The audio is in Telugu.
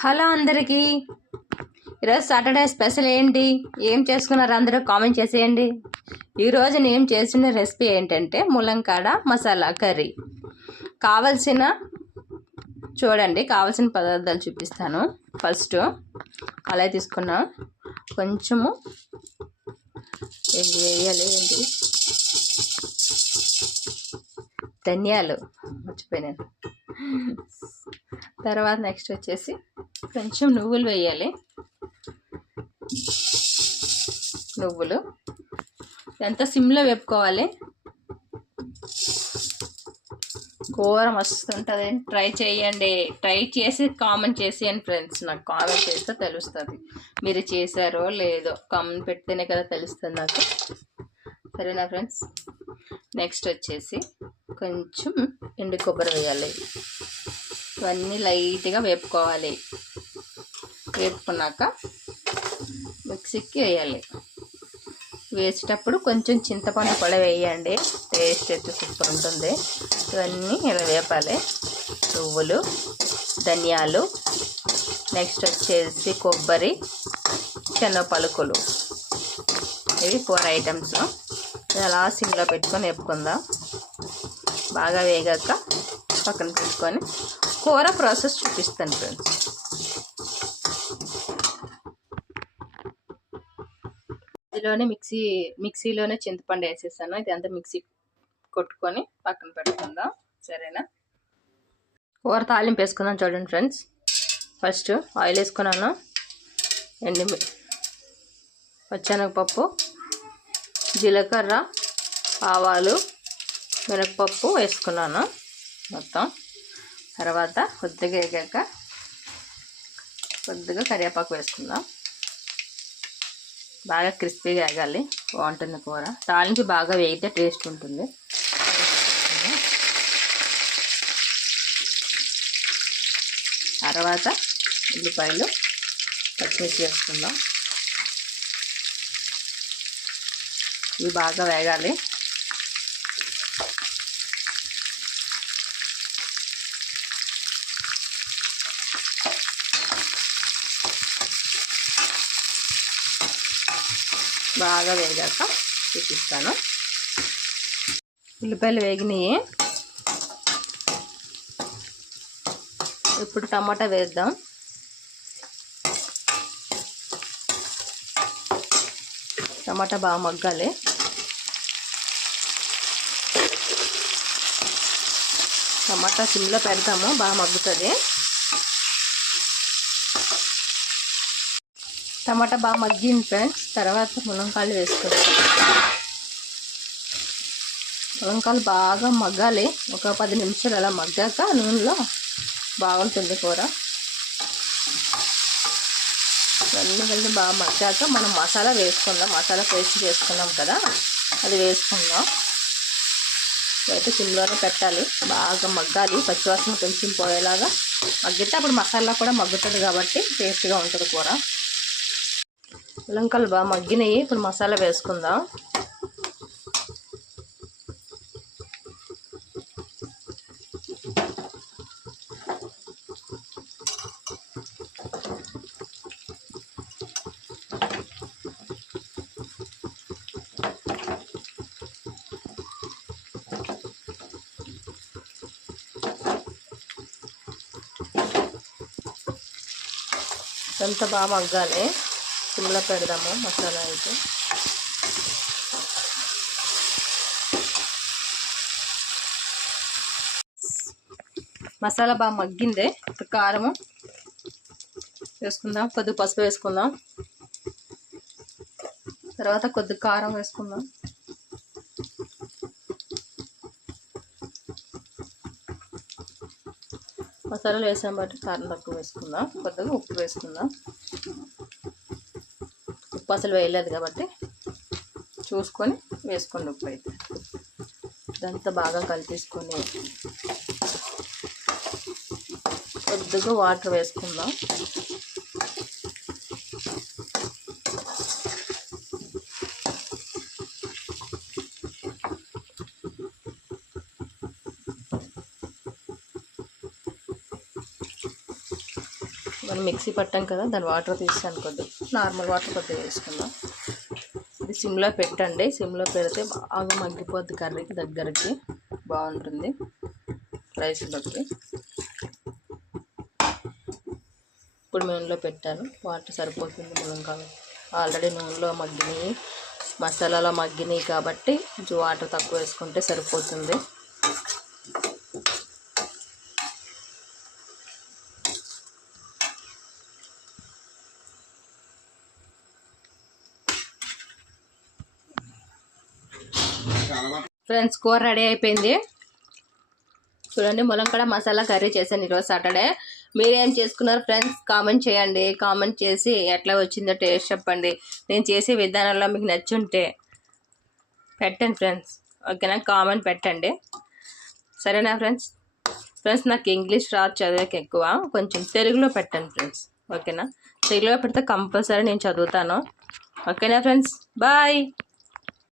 హలో అందరికీ, ఈరోజు సాటర్డే స్పెషల్ ఏంటి, ఏం చేసుకున్నారు అందరూ కామెంట్ చేసేయండి. ఈరోజు నేను చేసిన రెసిపీ ఏంటంటే ములంకాడ మసాలా కర్రీ. కావాల్సిన పదార్థాలు చూపిస్తాను. ఫస్ట్ అలా తీసుకున్నా, కొంచెము వేయాలి ఏంటి ధనియాలు మర్చిపోయాను. తర్వాత నెక్స్ట్ వచ్చేసి కొంచెం నువ్వులు వేయాలి. నువ్వులు ఎంత సిమ్లో వేపుకోవాలి. కూర మస్తు ఉంటుంది, ట్రై చేయండి. ట్రై చేసి కామెంట్ చేసేయండి ఫ్రెండ్స్. నాకు కామెంట్ చేస్తే తెలుస్తుంది మీరు చేశారో లేదో. కామెంట్ పెడితేనే కదా తెలుస్తుంది నాకు. సరేనా ఫ్రెండ్స్. నెక్స్ట్ వచ్చేసి కొంచెం ఎండు కొబ్బరి వేయాలి. ఇవన్నీ లైట్గా వేపుకోవాలి. వేపుకున్నాక మిక్సీకి వేయాలి. వేసేటప్పుడు కొంచెం చింతపండు కూడా వేయండి, టేస్ట్ అయితే సూపర్ ఉంటుంది. ఇవన్నీ ఇలా వేపాలి. నువ్వులు, ధనియాలు, నెక్స్ట్ వచ్చేసి కొబ్బరి, శనగ పలుకులు, ఇవి 4 ఐటమ్స్. అలా సిమ్లో పెట్టుకొని వేపుకుందాం. బాగా వేగాక పక్కన పెట్టుకొని కూర ప్రాసెస్ చూపిస్తాను ఫ్రెండ్స్. ఇదిలోనే మిక్సీలోనే చింతపండు వేసేసాను. ఇది అంతా మిక్సీ కొట్టుకొని పక్కన పెట్టుకుందాం. సరేనా. కూర తాలింపు వేసుకుందాం. చూడండి ఫ్రెండ్స్, ఫస్ట్ ఆయిల్ వేసుకున్నాను. పచ్చెనగపప్పు, జీలకర్ర, ఆవాలు, మినపప్పు వేసుకున్నాను మొత్తం. తర్వాత కొద్దిగా వేగాక కొద్దిగా కరివేపాకు వేసుకుందాం. బాగా క్రిస్పీగా వేగాలి, బాగుంటుంది కూర. తాలింపు బాగా వేగితే టేస్ట్ ఉంటుంది. తర్వాత ఉల్లిపాయలు, పచ్చిమిర్చి వేసుకుందాం. ఇవి బాగా వేగాలి. బాగా వేగాక చూపిస్తాను. ఉల్లిపాయలు వేగినాయి. ఇప్పుడు టమాటా వేద్దాం. టమాటా బాగా మగ్గాలి. టమాటా సిమ్లో పెడతాము, బాగా మగ్గుతుంది. టమాటా బాగా మగ్గింది ఫ్రెండ్స్. తర్వాత ములంకాయలు వేసుకుంటాం. ములంకాయలు బాగా మగ్గాలి. ఒక 10 నిమిషాలు అలా మగ్గాక నూనెలో బాగుంటుంది కూర. ఇవన్నీ కలిసి బాగా మగ్గాక మనం మసాలా వేసుకుందాం. మసాలా పేస్ట్ చేసుకున్నాం కదా, అది వేసుకుందాం. అయితే సిమ్లోనే పెట్టాలి, బాగా మగ్గాలి. పచ్చివాసన కొంచెం పోయేలాగా మగ్గితే అప్పుడు మసాలా కూడా మగ్గుతుంది కాబట్టి టేస్ట్గా ఉంటుంది కూర. ములంకాయలు బాగా మగ్గినాయి. ఇప్పుడు మసాలా వేసుకుందాం. ఎంత బాగా మగ్గాలి. సిమ్లో పెడదాము మసాలా. అయితే మసాలా బాగా మగ్గిందే. ఇప్పుడు కారము వేసుకుందాం, కొద్దిగా పసుపు వేసుకుందాం. తర్వాత కొద్దిగా కారం వేసుకుందాం. మసాలాలు వేసాం బట్టి కారం తక్కువ వేసుకుందాం. కొద్దిగా ఉప్పు వేసుకుందాం. ఉప్పు అసలు వేయలేదు కాబట్టి చూసుకొని వేసుకోండి ఉప్పు. అయితే ఇదంతా బాగా కలిపేసుకొని కొద్దిగా వాటర్ వేసుకుందాం. మనం మిక్సీ పట్టాం కదా, దాని వాటర్ తీసాను, కొద్దిగా నార్మల్ వాటర్ కొద్దిగా వేసుకుందాం. ఇది సిమ్లో పెట్టండి. సిమ్లో పెడితే బాగా మగ్గిపోద్ది, కర్రీకి దగ్గరికి బాగుంటుంది రైస్లోకి. ఇప్పుడు నూనెలో పెట్టాను, వాటర్ సరిపోతుంది ములంకాయ. ఆల్రెడీ నూనెలో మగ్గినాయి, మసాలాలో మగ్గినాయి కాబట్టి కొంచెం వాటర్ తక్కువ వేసుకుంటే సరిపోతుంది. ఫ్రెండ్స్, కూర రెడీ అయిపోయింది. చూడండి, ములంకాడ మసాలా కర్రీ చేశాను ఈరోజు సాటర్డే. మీరేం చేసుకున్నారు ఫ్రెండ్స్? కామెంట్ చేయండి. కామెంట్ చేసి ఎట్లా వచ్చిందో టేస్ట్ చెప్పండి. నేను చేసే విధానంలో మీకు నచ్చుంటే పెట్టండి ఫ్రెండ్స్, ఓకేనా? కామెంట్ పెట్టండి, సరేనా ఫ్రెండ్స్? నాకు ఇంగ్లీష్ రాదు చదివేకి ఎక్కువ, కొంచెం తెలుగులో పెట్టండి ఫ్రెండ్స్, ఓకేనా? తెలుగులో పెడితే కంపల్సరీ నేను చదువుతాను, ఓకేనా ఫ్రెండ్స్? బాయ్.